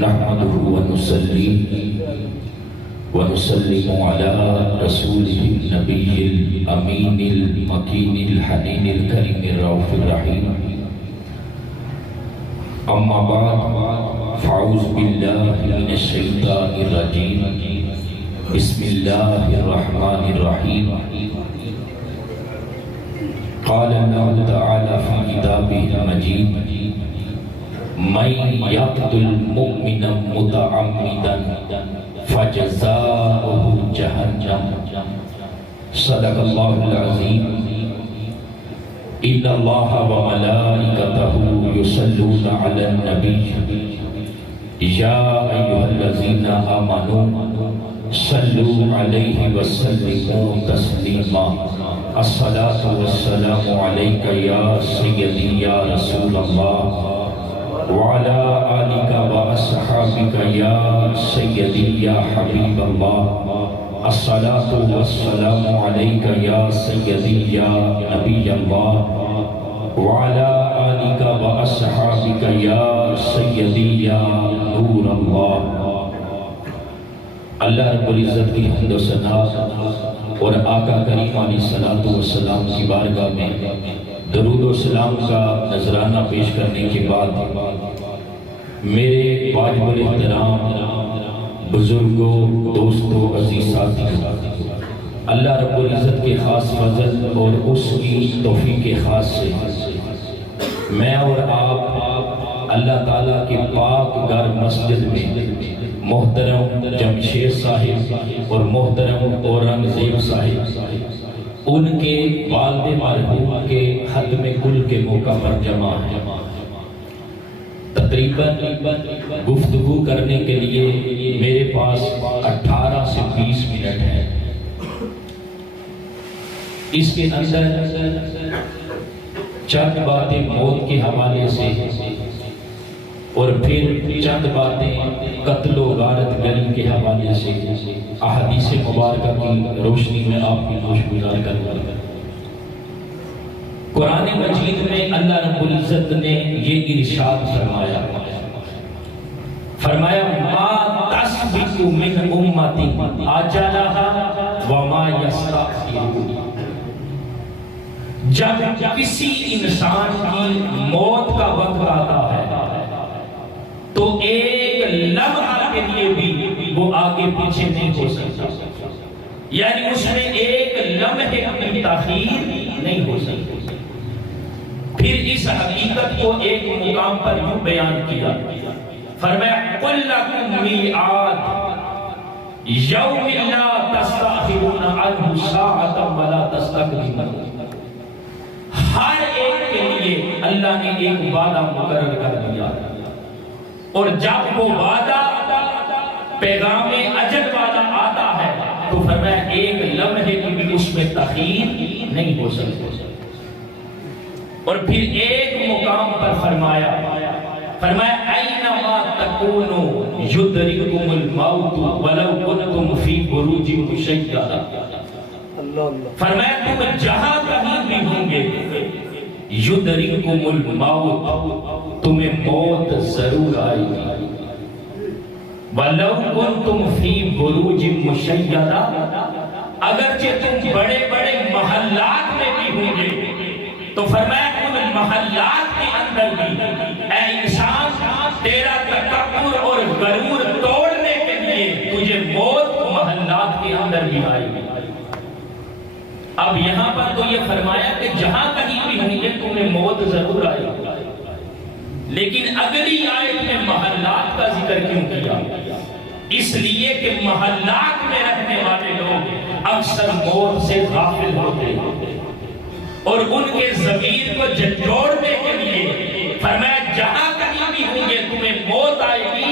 نحمده ونصلي ونسلم على رسوله النبي الأمين المكين الحنين الكريم الرؤوف الرحيم. أما بعد فأعوذ بالله من الشيطان الرجيم. بسم الله الرحمن الرحيم. قال الله تعالى في كتابه المجيد: من يقتل مؤمنا متعمدا فجزاؤه جهنم. صدق الله العظيم. إن الله وملائكته يصلون على النبي يا أيها الذين آمنوا صلوا عليه وسلموا تسليما. الصلاة والسلام عليك يا سيدي يا رسول الله وعلى آلك وأصحابك يا سيدي يا حبيب الله. الصلاة والسلام عليك يا سيدي يا نبي الله وعلى آلك وأصحابك يا سيدي يا نور الله. اللہ رب العزت کی حمد و ثنا اور آقا کریم علیہ الصلوۃ والسلام کی بارگاہ میں درود و سلام کا نذرانہ پیش کرنے کے بعد میرے واجب الاحترام بزرگوں، دوستوں، عزیز ساتھیوں، اللہ رب العزت کے خاص فضل اور اس کی توفیق خاص سے میں اور آپ اللہ تعالیٰ کے پاک گھر مسجد میں محترم جمشید صاحب اور محترم اورنگزیب صاحب ان کے والد مرحوم کے ختم کل کے موقع پر جمع ہیں. تقریباً گفتگو کرنے کے لیے میرے پاس 18 سے 20 منٹ ہے. اس کے اندر چند باتیں موت کے حوالے سے اور پھر چند باتیں قتل و غارت گری کے حوالے سے احادیث مبارکہ کی روشنی میں آپ کی گوشگزار کروں. قرآن مجید میں اللہ رب العزت نے یہ ارشاد فرمایا ما تسبق من امت اجلها وما یستأخرون. جب کسی انسان کی موت کا وقت آتا ہے تو ایک لمحہ کے لیے بھی وہ آگے پیچھے نہیں ہو سکتا، یعنی اس میں ایک لمحے کی تاخیر نہیں ہو سکتی. پھر اس حقیقت کو ایک مقام پر یوں بیان کیا، فرمایا قُلْ لَكُمْ مِیعَادٌ یَوْمٍ لَا تَسْتَأْخِرُونَ عَنْهُ سَاعَةً وَلَا تَسْتَقْدِمُونَ. ہر ایک کے لیے اللہ نے ایک وعدہ مقرر کر دیا، اور جب وہ وعدہ پیغام اجل والا آتا ہے تو فرمایا ایک لمحے کی بھی اس میں تاخیر نہیں ہو سکتی. اور پھر ایک مقام پر فرمایا اینما تکونوا یدرککم الموت ولو کنتم فی بروج مشیدہ. فرمایا تم جہاں کہیں بھی ہوں گے یدرککم الموت، تمہیں موت ضرور آئے گی. وَلَوْ كُنْتُمْ فِي بُرُوجٍ مُشَيَّدَةٍ، اگرچہ تم بڑے بڑے محلات میں بھی ہوں گے تو فرمایا ان محلات کے اندر بھی اے انسان تیرا تکبر اور غرور توڑنے کے لیے تجھے موت محلات کے اندر بھی آئے گی. اب یہاں پر تو یہ فرمایا کہ جہاں کہیں بھی ہوں گے تمہیں موت ضرور آئے گی، لیکن اگلی آیت میں محلات کا ذکر کیوں کیا؟ اس لیے کہ محلات میں رہنے والے لوگ اکثر موت سے غافل ہوتے ہیں، اور ان کے ضمیر کو جھنجھوڑنے کے لیے فرمایا جہاں کہیں بھی ہوں گے تمہیں موت آئے گی،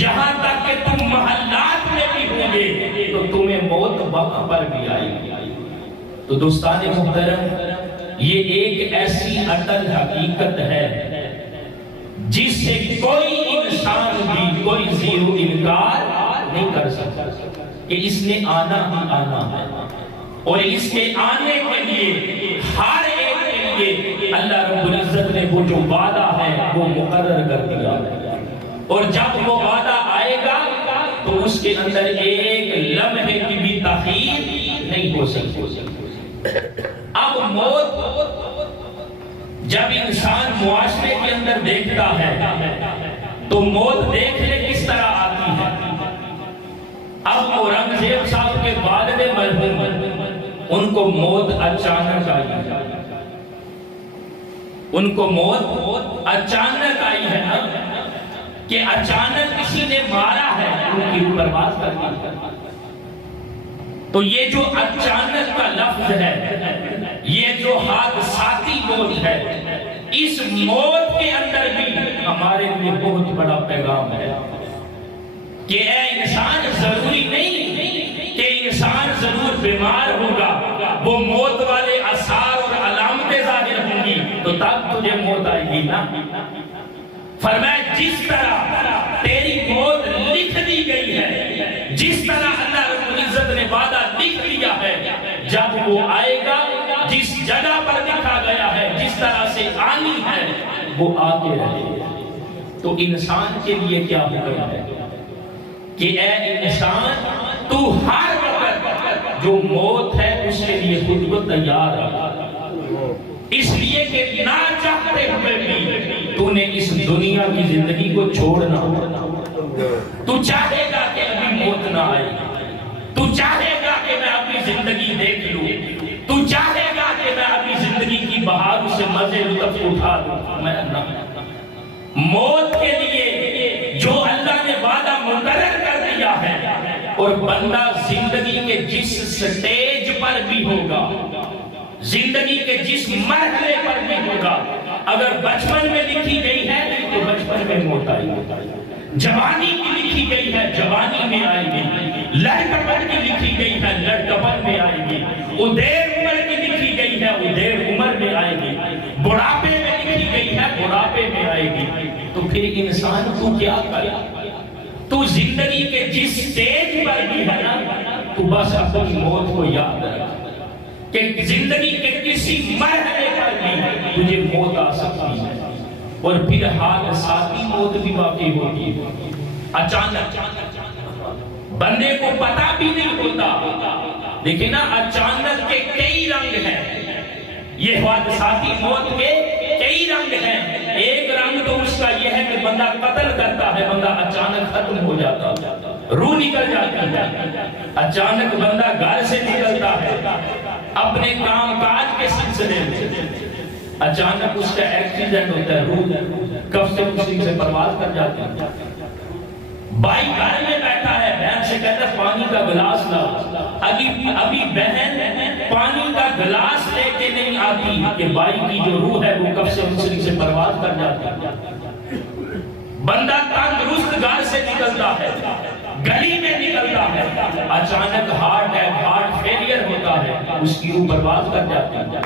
یہاں تک کہ تم محلات میں بھی ہوں گے تو تمہیں موت وہاں پر بھی آئے گی. تو دوستان محترم، یہ ایک ایسی اٹل حقیقت ہے جس سے کوئی انسان بھی کوئی زیرو انکار نہیں کر سکتا کہ اس نے آنا ہی آنا ہے، اور اس کے آنے کے لیے ہر ایک کے لیے اللہ رب العزت نے وہ جو وعدہ ہے وہ مقرر کر دیا. اور جب وہ وعدہ آئے گا تو اس کے اندر ایک لمحے کی بھی تاخیر نہیں ہو سکتی۔ اب موت جب انسان معاشرے کے اندر دیکھتا ہے تو موت دیکھنے کس طرح آتی ہے؟ اب اورنگزیب صاحب کے والد مرحوم ان کو موت اچانک آئی، ان کو موت اچانک آئی ہے نا، کہ اچانک کسی نے مارا ہے ان کی اوپر بات کرنا۔ تو یہ جو اچانک کا لفظ ہے، یہ جو حادثاتی موت ہے، اس موت کے اندر بھی ہمارے لیے بہت بڑا پیغام ہے کہ اے انسان، ضروری نہیں کہ انسان ضرور بیمار ہوگا، وہ موت والے آثار اور علامتیں ظاہر ہوں گی تو تب تجھے موت آئے گی نا۔ فرمایا جس طرح تیری موت لکھ دی گئی ہے، جس طرح اللہ رب العزت نے وعدہ لکھ دیا ہے، جب وہ آئے گا جس جگہ پر لکھا گیا ہے، جس طرح سے آنی ہے وہ آتے رہے۔ تو انسان کے لیے کیا حکم ہے کہ اے انسان، تو ہر وقت جو موت ہے اس کے لیے خود کو تیار رکھ، اس لیے کہ نہ چاہتے ہوئے بھی تو نے اس دنیا کی زندگی کو چھوڑنا۔ تو چاہے گا کہ ابھی موت نہ آئے، تو چاہے گا کہ میں اپنی زندگی دیکھ لوں، تو چاہے گا کہ میں اپنی زندگی کی بہار سے مزے لطف اٹھا لوں، میں نہ۔ موت کے لیے جو اللہ نے وعدہ مقرر کر دیا ہے، اور بندہ زندگی کے جس سٹیج پر بھی ہوگا، زندگی کے جس مرحلے پر بھی ہوگا، اگر بچپن میں لکھی گئی ہے تو بچپن میں موت آئے گی، جوانی کی لکھی گئی ہے جوانی میں آئے گی، لڑکپن کی لکھی گئی ہے لڑکپن میں آئے گی، ادیر عمر کی لکھی گئی ہے ادیر عمر میں آئے گی، بڑھاپے میں لکھی گئی ہے بڑھاپے میں آئے گی۔ تو پھر انسان کو کیا کرے؟ تو زندگی کے جس سٹیج پر بھی ہے نا، تو بس اپنی موت کو یاد رکھ کہ زندگی کے کسی مرحلے پر بھی تجھے موت آ سکتی ہے، اور پھر حادثاتی موت بھی واقع ہوتی ہے، اچانک بندے کو پتہ بھی نہیں ہوتا۔ دیکھیں نا، اچانک کے کئی رنگ ہیں، یہ حادثاتی موت کے کئی رنگ ہیں۔ ایک رنگ تو اس کا یہ ہے کہ بندہ قتل کرتا ہے، بندہ اچانک ختم ہو جاتا ہے، روح نکل جاتی ہے، اچانک بندہ گھر سے نکلتا ہے اپنے کام کاج کے سلسلے میں، اچانک اس کا ایکسیڈنٹ ہوتا ہے، روح کف سے کسی سے پرواز کر جاتی ہے۔ بھائی گھر میں بیٹھا ہے، بہن سے کہتا ہے پانی کا گلاس لا، ابھی بہن پانی کا گلاس لے کے نہیں آتی کہ بھائی کی جو روح ہے وہ کف سے کسی سے پرواز کر جاتی ہے۔ بندہ تندرست گھر سے نکلتا ہے، گلی میں نکلتا ہے، اچانک ہارٹ فیلئر ہوتا ہے، اس کی روح پرواز کر جاتی ہے۔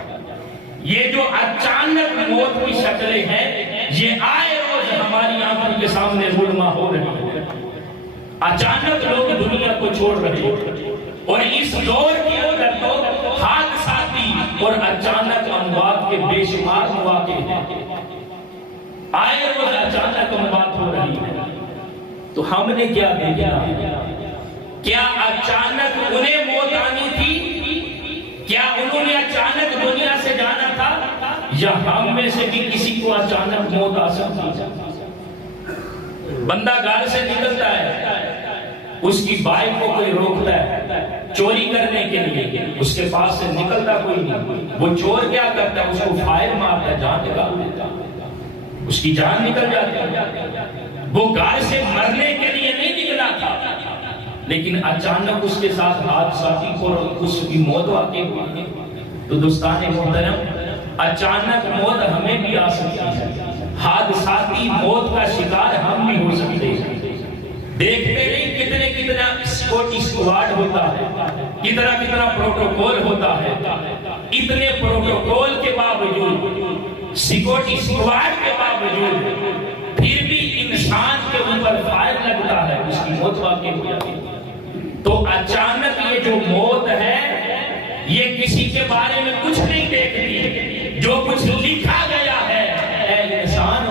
یہ جو اچانک موت کی شکلیں ہیں، یہ آئے روز ہماری آنکھوں کے سامنے ظلمہ ہو رہی ہے۔ اچانک لوگ دنیا کو چھوڑ رہے ہیں، اور اس دور کے اندر تو حادثاتی اور اچانک اموات کے بے شمار مواقع ہیں، آئے روز اچانک اموات ہو رہی ہے۔ تو ہم نے کیا دیکھا؟ کیا اچانک انہیں موت آنی تھی؟ کیا انہوں نے اچانک دنیا سے جانا تھا؟ یا ہم میں سے بھی کسی کو اچانک موت آ سکتی ہے؟ بندہ گھر سے نکلتا ہے، اس کی بائک کو کوئی روکتا ہے چوری کرنے کے لیے، اس کے پاس سے نکلتا کوئی نہیں، وہ چور کیا کرتا ہے؟ اس کو فائر مارتا ہے، جان نکال دیتا ہے، اس کی جان نکل جاتی ہے۔ وہ گھر سے مرنے کے لیے نہیں نکلا تھا، لیکن اچانک اس کے ساتھ حادثاتی اور اس کی موت واقع ہوئی۔ تو دوستان محترم، اچانک موت ہمیں بھی آ سکتی ہے، حادثاتی موت کا شکار ہم بھی ہو سکتے ہیں۔ دیکھتے نہیں کتنا سکیورٹی اسکواڈ ہوتا ہے، کتنا پروٹوکول ہوتا ہے، اتنے پروٹوکول کے باوجود، سکیورٹی اسکواڈ کے باوجود، پھر بھی انسان کے اوپر فائر لگتا ہے، اس کی موت واقع ہو جاتی ہے۔ تو اچانک یہ جو موت ہے، یہ کسی کے بارے میں کچھ نہیں دیکھتی، جو کچھ لکھا گیا ہے اے انسان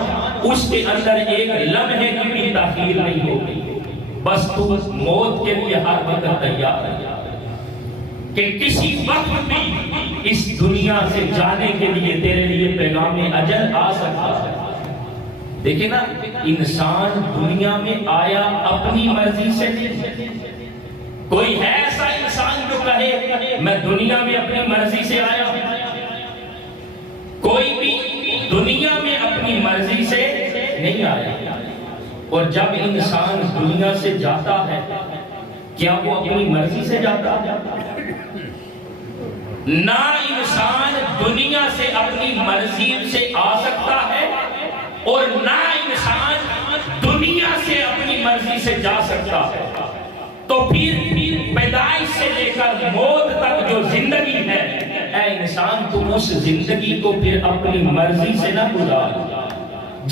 اس کے اندر ایک لمحے کی بھی تاخیر نہیں ہوگی، بس تو موت کے لیے ہر وقت تیار ہے کہ کسی وقت بھی اس دنیا سے جانے کے لیے تیرے لیے پیغام اجل آ سکتا ہے۔ دیکھیں نا، انسان دنیا میں آیا اپنی مرضی سے نہیں۔ کوئی ہے ایسا انسان جو کہے میں دنیا میں اپنی مرضی سے آیا ہوں؟ کوئی بھی دنیا میں اپنی مرضی سے نہیں آیا۔ اور جب انسان دنیا سے جاتا ہے، کیا وہ اپنی مرضی سے جاتا ہے؟ نہ انسان دنیا سے اپنی مرضی سے آ سکتا ہے اور نہ انسان دنیا سے اپنی مرضی سے جا سکتا ہے۔ تو پھر پیدائش سے لے کر موت تک جو زندگی ہے، اے انسان تم اس زندگی کو پھر اپنی مرضی سے نہ گزار۔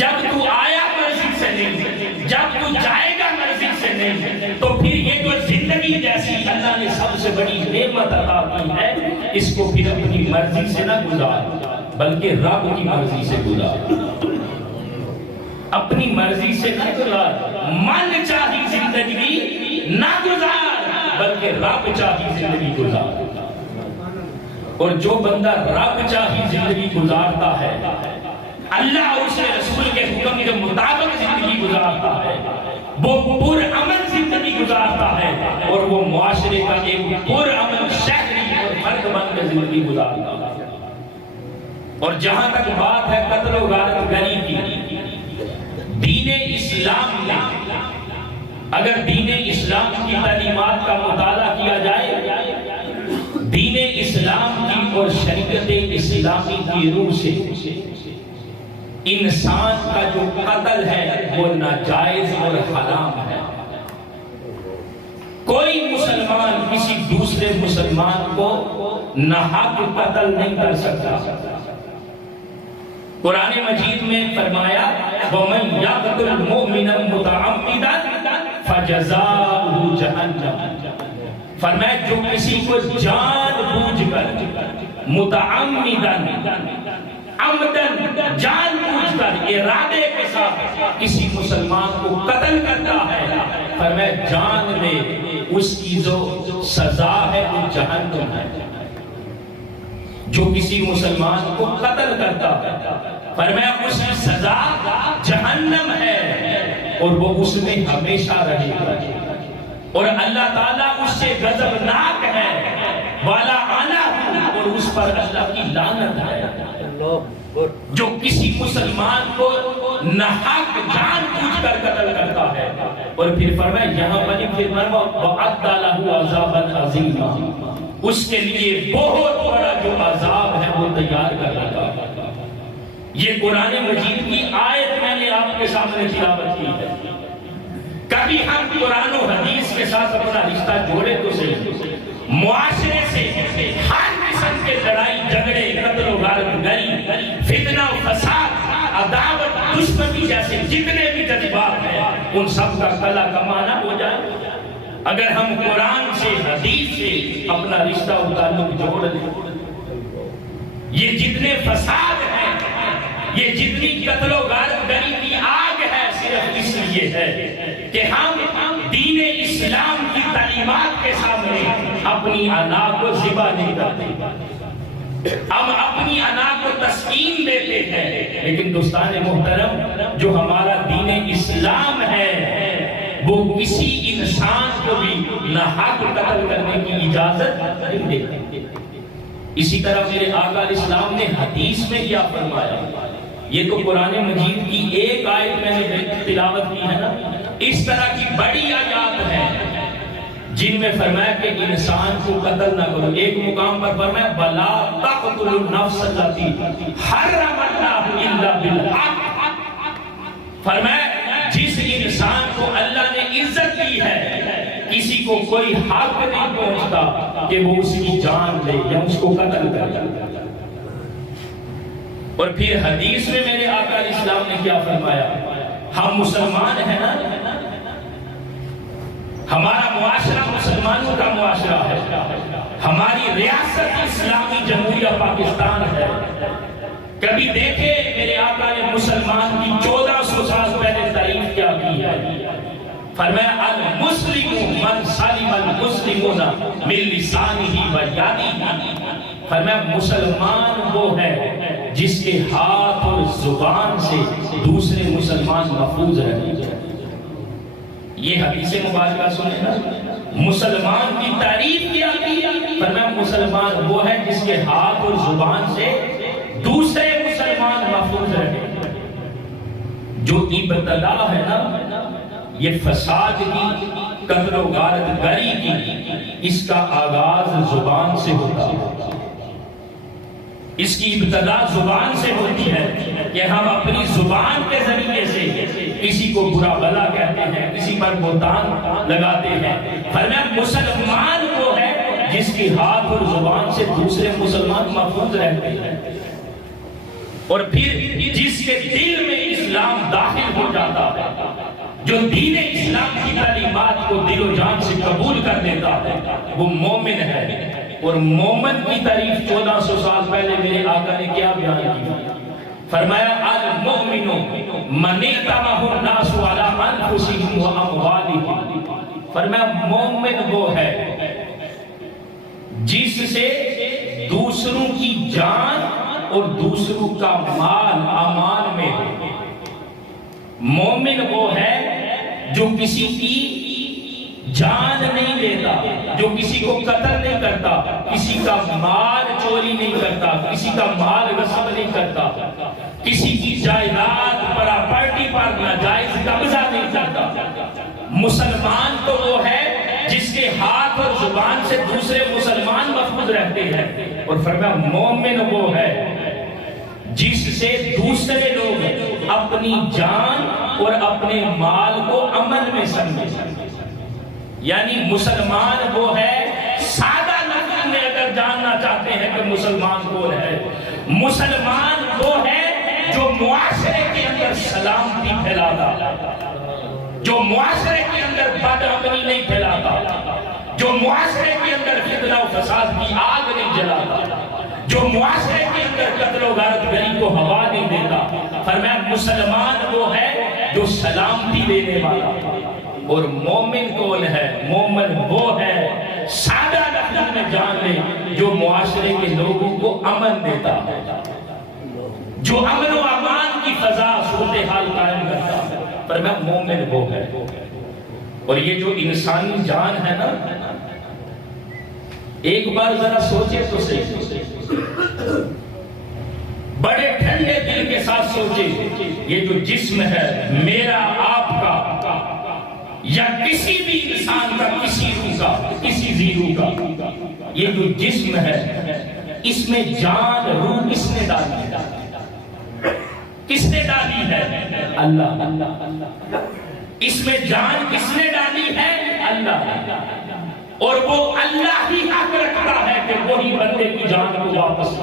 جب تو آیا مرضی سے نہیں، جب تو جائے گا مرضی سے نہیں، تو پھر یہ جو زندگی جیسی اللہ نے سب سے بڑی نعمت عطا کی ہے، اس کو پھر اپنی مرضی سے نہ گزار بلکہ رب کی مرضی سے گزار۔ اپنی مرضی سے نہ گزار، من چاہی زندگی نہ گزار بلکہ رب چاہی زندگی گزار۔ اور جو بندہ رب چاہی زندگی گزارتا ہے، اللہ اور اس کے رسول کے حکم کے مطابق زندگی گزارتا ہے، وہ پرامن زندگی گزارتا ہے اور وہ معاشرے کا ایک پرامن شہری اور فرد بن کر زندگی گزارتا ہے۔ اور جہاں تک بات ہے قتل و غارت گری کی، دین اسلام میں اگر دین اسلام کی تعلیمات کا مطالعہ کیا جائے، دین اسلام کی اور شریعت اسلامی کی روح سے انسان کا جو قتل ہے وہ ناجائز اور حرام ہے۔ کوئی مسلمان کسی دوسرے مسلمان کو ناحق قتل نہیں کر سکتا۔ قرآن مجید میں فرمایا وَمَن يَقْتُلْ مُؤْمِنًا مُتَعَمِّدًا فَجَزَاؤُهُ جَهَنَّمُ، فرمایا جو کسی کو جان بوجھ کر متعمدًا عمدن جان بوجھ کر ارادے کے ساتھ کسی مسلمان کو قتل کرتا ہے، فرمایا جان میں اس کی جو سزا ہے وہ جہنم ہے۔ جو کسی مسلمان کو قتل کرتا ہے، فرمایا اس کی سزا جہنم ہے اور وہ اس میں ہمیشہ رہے گا، اور اللہ تعالیٰ اس سے غضبناک ہے، والا آنا اور اس پر اللہ کی لعنت ہے۔ جو کسی مسلمان کو ناحق جان بوجھ کر قتل کرتا ہے، اور پھر فرمایا یہاں پر وَأَعَدَّ لَهُ عَذَابًا عَظِيمًا، اس کے لیے بہت بڑا جو عذاب ہے وہ تیار کر رکھا ہے۔ یہ قرآن مجید کی آیت میں نے آپ کے سامنے تلاوت کی ہے۔ کبھی ہم قرآن و حدیث کے ساتھ اپنا رشتہ جوڑے تو صحیح، معاشرے سے ہر قسم کے لڑائی جھگڑے، قتل و غارت گری، فتنہ و فساد، عداوت، دشمنی جیسے جتنے بھی جذبات ہیں ان سب کا کلا کمانا ہو جائے اگر ہم قرآن سے حدیث سے اپنا رشتہ و تعلق جوڑ دیں۔ یہ جتنے فساد ہیں، یہ جتنی قتل و غارت گری کی آگ ہے، صرف اس لیے ہے کہ ہم دین اسلام کی تعلیمات کے سامنے اپنی انا کو ذبح نہیں کرتے، ہم اپنی انا کو تسکین دیتے ہیں، لیکن دوستان محترم جو ہمارا دین اسلام ہے وہ کسی انسان کو بھی ناحق قتل کرنے کی اجازت نہیں دیتا۔ اسی طرح میرے آقا اسلام نے حدیث میں کیا فرمایا، یہ تو قرآن مجید کی ایک آیت میں نے تلاوت کی ہے نا، اس طرح کی بڑی آیات ہیں جن میں فرمایا کہ انسان کو قتل نہ کرو۔ ایک مقام پر فرمایا وَلَا تَقْتُلُوا النَّفْسَ الَّتِي حَرَّمَ اللَّهُ إِلَّا بِالْحَقِّ، فرمایا جس انسان کو اللہ نے عزت دی ہے کسی کو کوئی حق نہیں پہنچتا کہ وہ اس کی جان لے یا اس کو قتل کرے۔ اور پھر حدیث میں میرے آقا اسلام نے کیا فرمایا، ہم مسلمان ہیں نا، ہمارا معاشرہ مسلمانوں کا معاشرہ ہے، ہماری ریاست اسلامی جمہوریہ پاکستان ہے۔ کبھی دیکھے میرے آقا نے مسلمان کی 1400 فرمایا المسلم من سلم المسلمون من لسانہ و یدہ، فرمایا مسلمان وہ ہے جس کے ہاتھ اور زبان سے دوسرے مسلمان محفوظ رہے۔ یہ حدیث مبارکہ سنیں نا، مسلمان کی تعریف کیا کی، فرمایا مسلمان وہ ہے جس کے ہاتھ اور زبان سے دوسرے مسلمان محفوظ رہے۔ جو ابتدا ہے نا یہ فساد کی، قتل و غارت گری کی، اس کا آغاز زبان سے ہوتا ہے، اس کی ابتدا زبان سے ہوتی ہے کہ ہم اپنی زبان کے ذریعے سے کسی کو برا بھلا کہتے ہیں، کسی پر بہتان لگاتے ہیں۔ فرمایا مسلمان وہ ہے جس کی ہاتھ اور زبان سے دوسرے مسلمان محفوظ رہتے ہیں، اور پھر جس کے دل میں اسلام داخل ہو جاتا ہے، جو دین اسلام کی تعلیمات کو دل و جان سے قبول کر لیتا ہے، وہ مومن ہے۔ اور مومن کی تعریف 1400 سال پہلے میرے آقا نے کیا بیان کی؟ فرمایا المؤمن من ائتمنه الناس على انفسهم واموالهم، فرمایا مومن وہ ہے جس سے دوسروں کی جان اور دوسروں کا مال امان میں ہو۔ مومن وہ ہے جو کسی کی جان نہیں لیتا، جو کسی کو قتل نہیں کرتا، کسی کا مال چوری نہیں کرتا، کسی کا مال غصب نہیں کرتا، کسی کی جائیداد پراپرٹی پر ناجائز قبضہ نہیں کرتا۔ مسلمان تو وہ ہے جس کے ہاتھ اور زبان سے دوسرے مسلمان محفوظ رہتے ہیں، اور فرمایا مومن وہ ہے جس سے دوسرے لوگ اپنی جان اور اپنے مال کو امن میں سمجھیں۔ یعنی مسلمان وہ ہے، سادہ لفظ میں اگر جاننا چاہتے ہیں کہ مسلمان کون ہے، مسلمان وہ ہے جو معاشرے کے اندر سلامتی پھیلاتا، جو معاشرے کے اندر بدامنی نہیں پھیلاتا، جو معاشرے کے اندر فتنہ و فساد کی آگ نہیں جلاتا، جو معاشرے کے اندر قتل و غارت گری کو ہوا نہیں دیتا۔ فرمایا مسلمان وہ ہے جو سلامتی دینے والا۔ اور مومن کون ہے؟ مومن وہ ہے، سادہ لفظ میں جان لے، جو معاشرے کے لوگوں کو امن دیتا ہے، جو امن و امان کی فضا صورتحال قائم کرتا ہے، فرمایا مومن وہ ہے۔ اور یہ جو انسانی جان ہے نا، ایک بار ذرا سوچے تو صحیح، بڑے ٹھنڈے دل کے ساتھ سوچے، یہ جو جسم ہے میرا آپ کا یا کسی بھی انسان کا، کسی روح کا، کسی زیرو کا، یہ جو جسم ہے اس میں جان روح کس نے ڈالی ہے؟ کس نے ڈالی ہے؟ اللہ۔ اس میں جان کس نے ڈالی ہے؟ اللہ۔ اور وہ اللہ ہی حق رکھتا ہے کہ وہی بندے کی جان کو واپس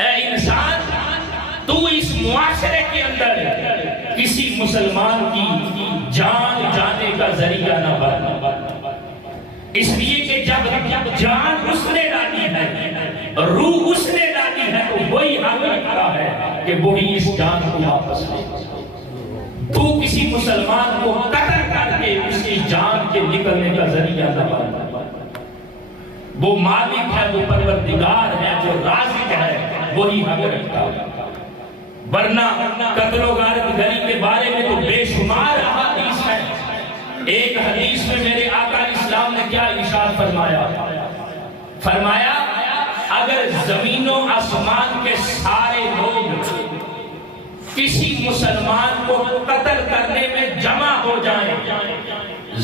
اے انسان، تو اس معاشرے کے اندر کسی مسلمان کی جان جانے کا ذریعہ نہ بن، اس لیے کہ جب جان اس نے ڈالی ہے، روح اس نے ڈالی ہے، تو وہی حق رکھتا ہے کہ وہی اس جان کو واپس لے۔ تو کسی مسلمان کو قتل کر کے اس کی جان کے نکلنے کا ذریعہ نہ بن۔ وہ مالک ہے، وہ پروردگار ہے، جو رازق ہے، وہی حق رکھتا ہے۔ ورنہ قتل و غارت گری کے بارے میں تو بے شمار احادیث ہے۔ ایک حدیث میں میرے آقا اسلام نے کیا ارشاد فرمایا؟ فرمایا اگر زمین و آسمان کے سارے لوگ کسی مسلمان کو قتل کرنے میں جمع ہو جائیں،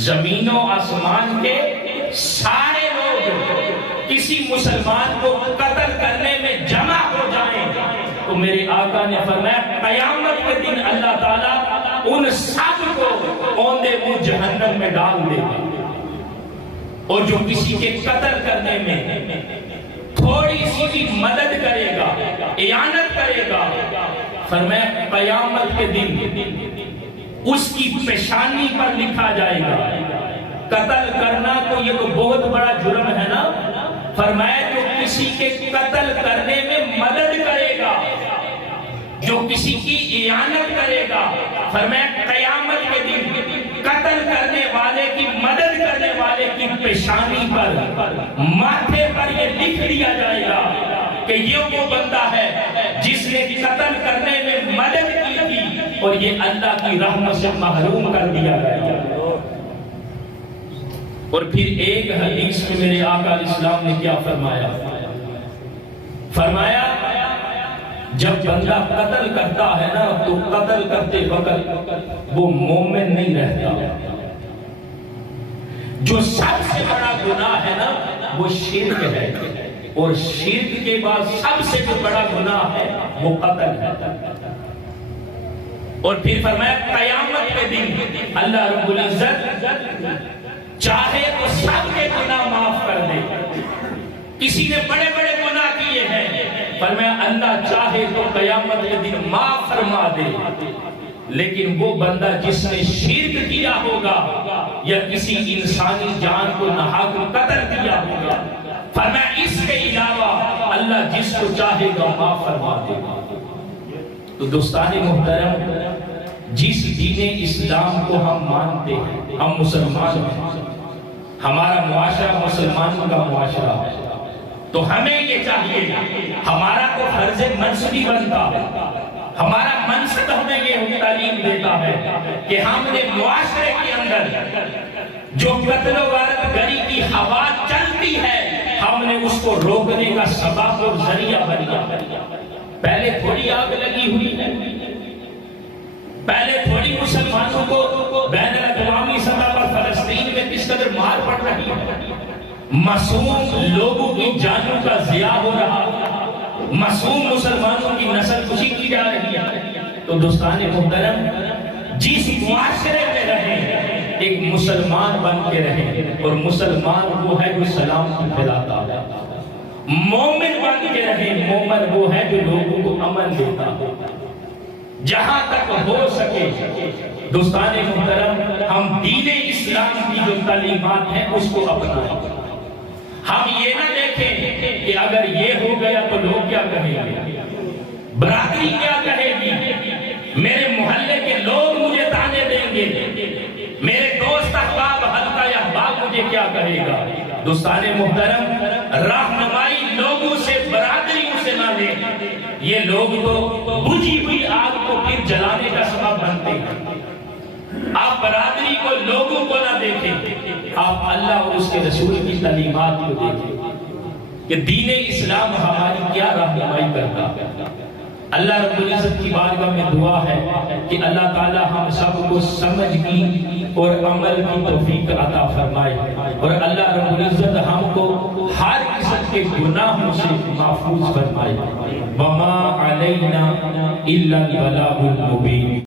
زمین و آسمان کے سارے لوگ کسی مسلمان کو قتل کرنے میں جمع ہو جائیں، تو میرے آقا نے فرمایا قیامت کے دن اللہ تعالیٰ ان سب کو اوندے منہ جہنم میں ڈال دے گا۔ اور جو کسی کے قتل کرنے میں تھوڑی سی بھی مدد کرے گا، اعانت کرے گا، فرمایا قیامت کے دن اس کی پیشانی پر لکھا جائے گا۔ قتل کرنا تو یہ تو بہت بڑا جرم ہے نا، فرمایا جو کسی کے قتل کرنے میں مدد کرے گا، جو کسی کی اعانت کرے گا، فرمایا قیامت پیشانی پر ماتھے پر یہ لکھ دیا جائے گا کہ یہ وہ بندہ ہے جس نے قتل کرنے میں مدد کی تھی اور یہ اللہ کی رحمت سے محروم کر دیا گیا۔ اور پھر ایک حدیث میں میرے آقا علیہ السلام نے کیا فرمایا؟ فرمایا جب بندہ قتل کرتا ہے نا تو قتل کرتے وقت وہ مومن نہیں رہتا۔ جو سب سے بڑا گناہ ہے نا وہ شرک ہے، اور شرک کے بعد سب سے جو بڑا گناہ ہے وہ قتل ہے۔ اور پھر فرمایا قیامت کے دن اللہ رب العزت چاہے تو سب کے گناہ معاف کر دے۔ کسی نے بڑے بڑے گناہ کیے ہیں، فرمایا اللہ چاہے تو قیامت کے دن معاف فرما دے، لیکن وہ بندہ جس نے شرک کیا ہوگا یا کسی انسانی جان کو ناحق قتل کیا ہوگا، فرمایا اس کے علاوہ اللہ جس کو چاہے گا معاف فرما دے گا۔ تو دوستان محترم، جس دین اسلام کو ہم مانتے ہیں، ہم مسلمان ہیں، ہمارا معاشرہ مسلمانوں کا معاشرہ ہے، تو ہمیں یہ چاہیے، ہمارا تو فرض منصبی بنتا ہے، ہمارا منصب ہمیں یہ تعلیم دیتا ہے کہ ہم نے معاشرے کے اندر جو قتل و غارت گری کی ہوا چلتی ہے، ہم نے اس کو روکنے کا سبب اور ذریعہ بننا۔ پہلے تھوڑی آگ لگی ہوئی ہے، پہلے تھوڑی مسلمانوں کو بین الاقوامی سطح پر فلسطین میں کس قدر مار پڑ رہی ہے، معصوم لوگوں کی جانوں کا ضیاع ہو رہا، معصوم مسلمانوں کی نسل کشی کی جا رہی ہے۔ تو دوستان محترم، جس معاشرے میں رہیں ایک مسلمان بن کے رہیں، اور مسلمان وہ ہے جو سلام کی پھیلاتا ہے، مومن بن کے رہیں، مومن وہ ہے جو لوگوں کو امن دیتا ہے۔ جہاں تک ہو سکے دوستان محترم، ہم دین اسلام کی جو تعلیمات ہیں اس کو اپنائیں۔ ہم یہ نہ دیکھیں کہ اگر یہ ہو گیا تو لوگ کیا کہیں گے، برادری کیا کہے گی، میرے محلے کے لوگ مجھے تانے دیں گے، میرے دوست احباب حلقہ احباب مجھے کیا کہے گا۔ دوستان محترم، رہنمائی لوگوں سے، برادریوں سے نہ لیں، یہ لوگ تو بجھی ہوئی آگ کو پھر جلانے کا سبب بنتے ہیں۔ آپ برادری کو، لوگوں کو نہ دیکھیں، آپ اللہ اور اس کے رسول کی تعلیمات کو دیکھیں کہ دین اسلام ہماری کیا رہنمائی کرتا ہے۔ اللہ رب العزت کی بارگاہ میں دعا ہے کہ اللہ تعالی ہم سب کو سمجھ کی اور عمل کی توفیق عطا فرمائے، اور اللہ رب العزت ہم کو ہر قسم کے گناہوں سے محفوظ فرمائے۔ وما علینا الا البلاغ المبین۔